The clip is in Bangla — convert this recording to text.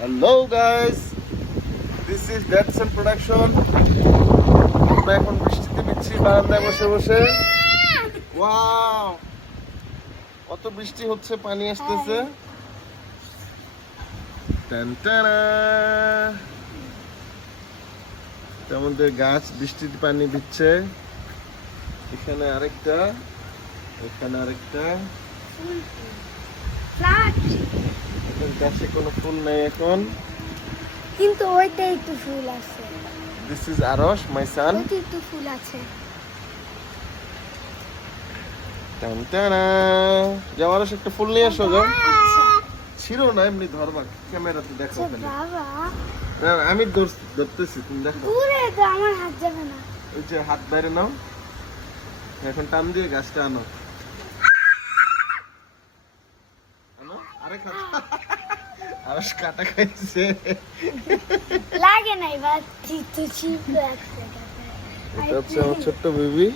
Hello guys, this is Datsun production. আমরা এখন বৃষ্টিতে ভিজছি বারান্দায় বসে বসে। ওয়াও, কত বৃষ্টি হচ্ছে, পানি আসতেছে। টানটানা, আমাদের গাছ বৃষ্টিতে পানি দিচ্ছে। এখানে আরেকটা, এখানে আরেকটা। গাছে কোনো ফুল নেই এখন, কিন্তু ওইটাই একটু ফুল আছে। দিস ইজ আরশ, মাই সান। ওইটা একটু ফুল আছে। টানটানা, যাও আরশ একটা ফুল নিয়ে আসো। যাও, আচ্ছা ছিল না, এমনি ধরবা, ক্যামেরাতে দেখো। আচ্ছা বাবা, না, আমি ধরতেছি, তুমি দেখো। দূরে তো আমার হাত যাবে না। ওই যে হাত বাইরে নাও, এখন টান দিয়ে গাছটা আনো। আনো, আরে আরশ কাটা খাইছে। লাগে নাই বাস, তো চিপ লাগছে। এটা হচ্ছে আমার ছোট্ট বেবি।